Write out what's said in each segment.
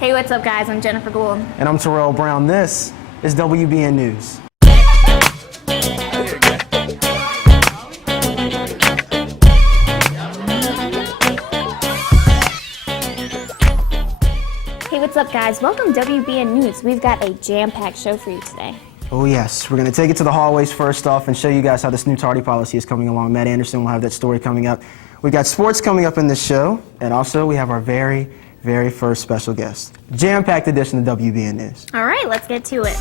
Hey, what's up, guys? I'm Jennifer Gould. And I'm Terrell Brown. This is WBN News. Hey, what's up, guys? Welcome to WBN News. We've got a jam-packed show for you today. Oh yes, we're going to take it to the hallways first off and show you guys how this new tardy policy is coming along. Matt Anderson will have that story coming up. We've got sports coming up in this show, and also we have our very first special guest. Jam-packed edition of WBN News. All right, let's get to it.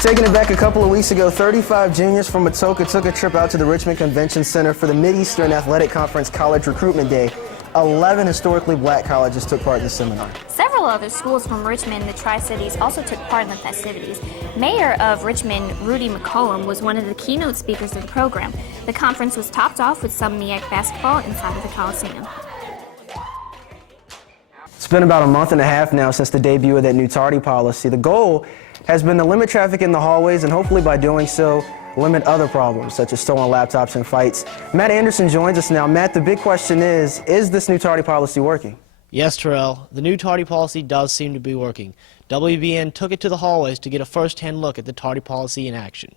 Taking it back a couple of weeks ago, 35 juniors from Matoaca took a trip out to the Richmond Convention Center for the Mid-Eastern Athletic Conference College Recruitment Day. 11 historically black colleges took part in the seminar. Several other schools from Richmond and the Tri-Cities also took part in the festivities. Mayor of Richmond, Rudy McCollum, was one of the keynote speakers of the program. The conference was topped off with some MEAC basketball inside of the Coliseum. It's been about a month and a half now since the debut of that new tardy policy. The goal has been to limit traffic in the hallways and hopefully by doing so, limit other problems such as stolen laptops and fights. Matt Anderson joins us now. Matt, the big question is this new tardy policy working? Yes, Terrell. The new tardy policy does seem to be working. WBN took it to the hallways to get a first-hand look at the tardy policy in action.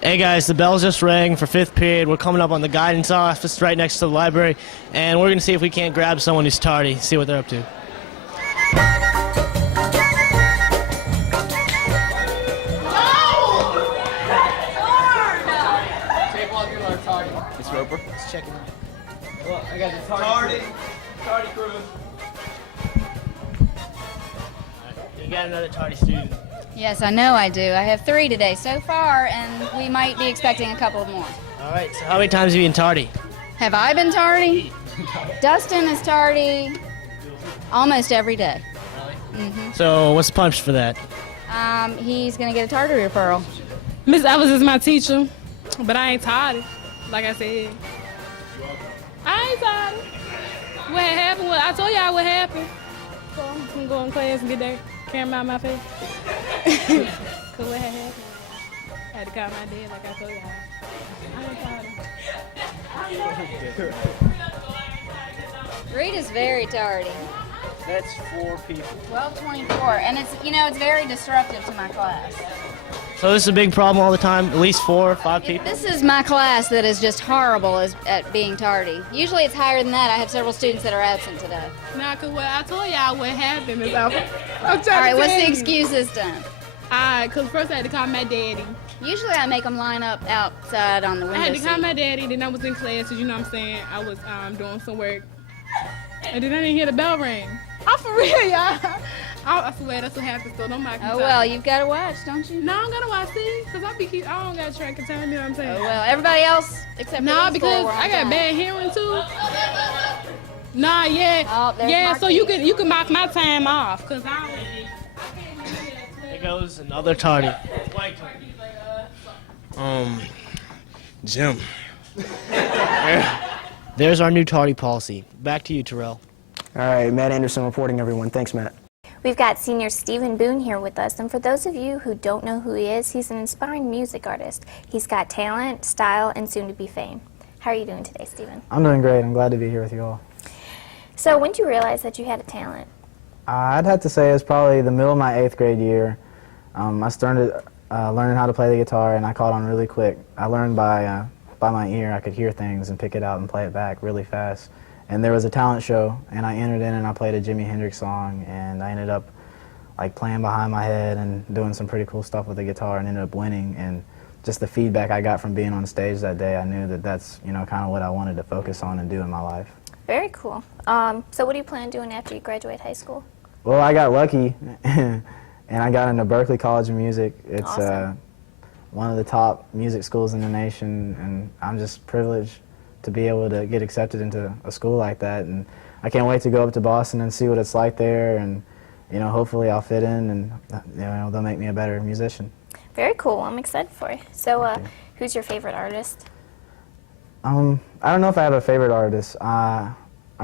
Hey guys, the bells just rang for 5th period. We're coming up on the guidance office right next to the library, and we're going to see if we can't grab someone who's tardy, see what they're up to. Roper. Let's check it out. Well, I got the tardy crew. You got another tardy student. Yes, I know I do. I have 3 today so far, and we might be expecting a couple more. All right, so how many times have you been tardy? Have I been tardy? Dustin is tardy almost every day. Really? Mm-hmm. So what's the punishment for that? He's going to get a tardy referral. Miss Evans is my teacher, but I ain't tardy. Like I said, I ain't tired. What happened? I told y'all what happened. So I'm just gonna go in class and get that camera out of my face. Cause what had happened? I had to call my dad like I told y'all. I ain't tired. Rita's very tardy. That's 4 people. 12:24, and it's very disruptive to my class. So this is a big problem all the time, at least 4 or 5 people? This is my class that is just horrible at being tardy. Usually it's higher than that. I have several students that are absent today. Nah, cause what I told y'all what happened is I'm trying All right, to what's tell the you. excuse this time? Alright, cause first I had to call my daddy. Usually I make them line up outside on the window I had to call seat. my daddy, then I was in classes, you know what I'm saying? I was doing some work. And then I didn't hear the bell ring. I'm for real, y'all. I swear that's what happened, so don't mind me. Oh, well, you've got to watch, don't you? No, I don't gotta watch it, because I don't got to track of time, you know what I'm saying? Oh, well, everybody else except Nah, for these four because were on I got time. bad hearing, too. Nah, yeah. Oh, there's yeah, my so key. you can mark my time off, because I don't... There goes another tardy. Jim. There's our new tardy policy. Back to you, Terrell. All right, Matt Anderson reporting, everyone. Thanks, Matt. We've got senior Stephen Boone here with us, and for those of you who don't know who he is, he's an inspiring music artist. He's got talent, style, and soon-to-be fame. How are you doing today, Stephen? I'm doing great. I'm glad to be here with you all. So when did you realize that you had a talent? I'd have to say it's probably the middle of my 8th grade year. I started learning how to play the guitar, and I caught on really quick. I learned by my ear. I could hear things and pick it out and play it back really fast. And there was a talent show, and I entered in and I played a Jimi Hendrix song, and I ended up like playing behind my head and doing some pretty cool stuff with the guitar and ended up winning. And just the feedback I got from being on stage that day, I knew that that's kind of what I wanted to focus on and do in my life. Very cool. So what do you plan on doing after you graduate high school? Well, I got lucky, and I got into Berklee College of Music. It's Awesome. one of the top music schools in the nation, and I'm just privileged to be able to get accepted into a school like that. And I can't wait to go up to Boston and see what it's like there, and hopefully I'll fit in, and they'll make me a better musician. Very cool. I'm excited for you. So who's your favorite artist? I don't know if I have a favorite artist. I'm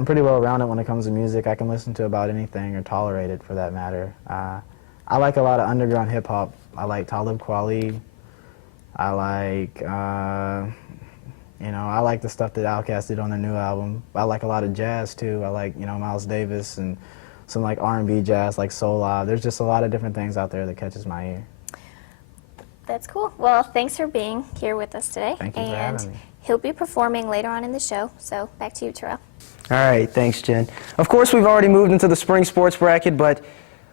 pretty well rounded when it comes to music. I can listen to about anything or tolerate it for that matter. I like a lot of underground hip hop. I like Talib Kweli. I like You know, I like the stuff that Outkast did on their new album. I like a lot of jazz too. I like, you know, Miles Davis and some like R&B jazz like Soul Live. There's just a lot of different things out there that catches my ear. That's cool. Well, thanks for being here with us today. Thank you for having me. He'll be performing later on in the show, so back to you, Terrell. All right, thanks, Jen. Of course, we've already moved into the spring sports bracket, but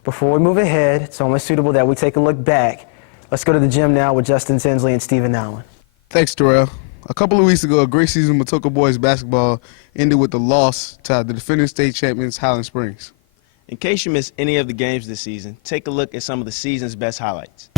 before we move ahead, it's only suitable that we take a look back. Let's go to the gym now with Justin Tinsley and Stephen Allen. Thanks, Terrell. A couple of weeks ago, a great season of Matoaca boys basketball ended with a loss to the defending state champions, Highland Springs. In case you missed any of the games this season, take a look at some of the season's best highlights.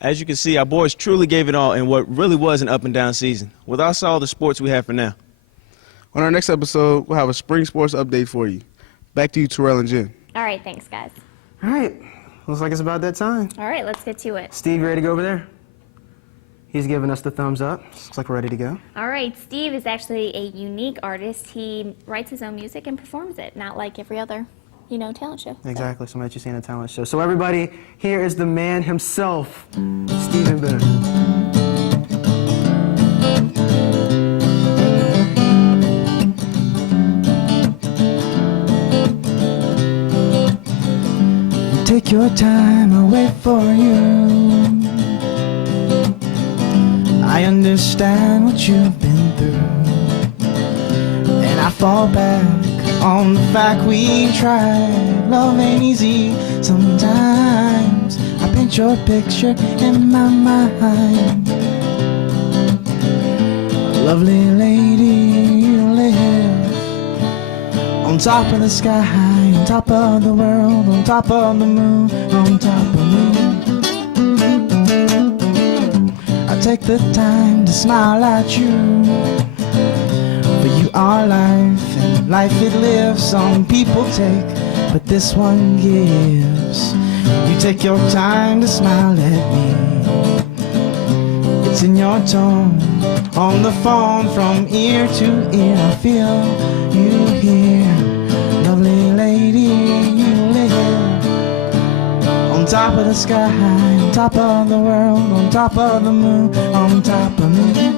As you can see, our boys truly gave it all in what really was an up-and-down season. Well, that's all the sports we have for now. On our next episode, we'll have a spring sports update for you. Back to you, Terrell and Jen. All right, thanks, guys. All right, looks like it's about that time. All right, let's get to it. Steve, you ready to go over there? He's giving us the thumbs up. Looks like we're ready to go. All right, Steve is actually a unique artist. He writes his own music and performs it, not like every other, talent show. Exactly, somebody that you see in a talent show. So everybody, here is the man himself, Stephen Benner. Take your time, I'll wait for you. I understand what you've been through, and I fall back on the fact we tried. Love ain't easy sometimes. I paint your picture in my mind. Lovely lady, you live on top of the sky, on top of the world, on top of the moon, on top of me. I take the time to smile at you, for you are life, and life it lives. Some people take, but this one gives. You take your time to smile at me. It's in your tone, on the phone, from ear to ear. I feel you here. Lovely lady, you live on top of the sky, on top of the world, on top of the moon, on top of me.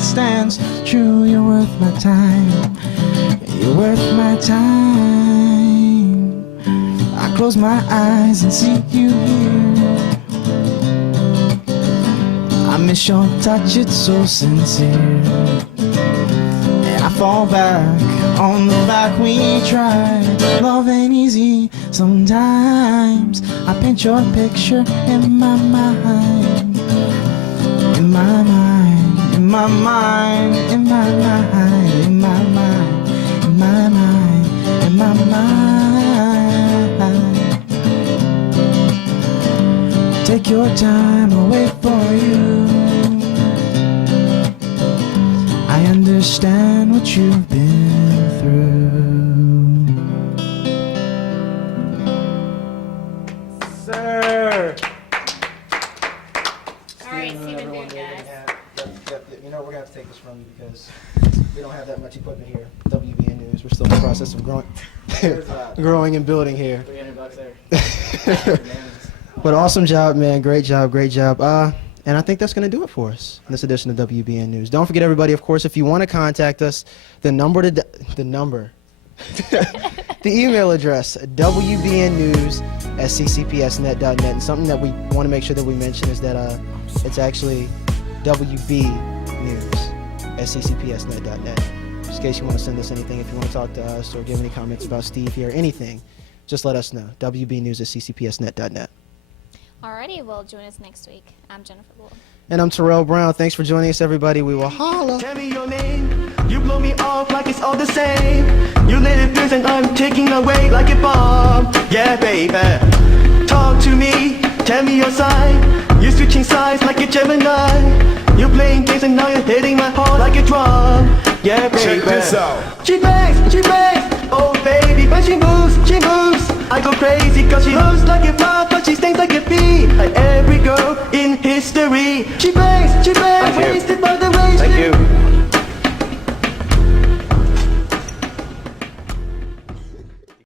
Stands true, you're worth my time. You're worth my time. I close my eyes and see you here. I miss your touch, it's so sincere. And I fall back on the fact we tried. Love ain't easy sometimes. I paint your picture in my mind. In my mind. In my mind, in my mind, in my mind, in my mind, in my mind. Take your time, I'll wait for you. I understand what you've been through. Sir! All right, Stephen, everyone, here, guys. You know, we're going to have to take this from you because we don't have that much equipment here. WBN News, we're still in the process of growing. growing and building here. But awesome job, man. Great job, great job. And I think that's going to do it for us in this edition of WBN News. Don't forget, everybody, of course, if you want to contact us, the email address, wbnnews@ccpsnet.net. And something that we want to make sure that we mention is that it's actually wbnews@ccpsnet.net. Just in case you want to send us anything, if you want to talk to us or give any comments about Steve here, anything, just let us know. wbnews@ccpsnet.net. Alrighty, well, join us next week. I'm Jennifer Gould. And I'm Terrell Brown. Thanks for joining us, everybody. We will holla. Tell me your name. You blow me off like it's all the same. You let it pierce and I'm taking away like a bomb. Yeah, baby. Talk to me. Tell me your sign. You're switching sides like a Gemini. You're playing games and now you're hitting my heart like a drum. Yeah, baby. Check this out. She bangs. Oh, baby, when she moves. I go crazy cause she moves like a flower, but she stings like a bee. Like every girl in history. She bangs.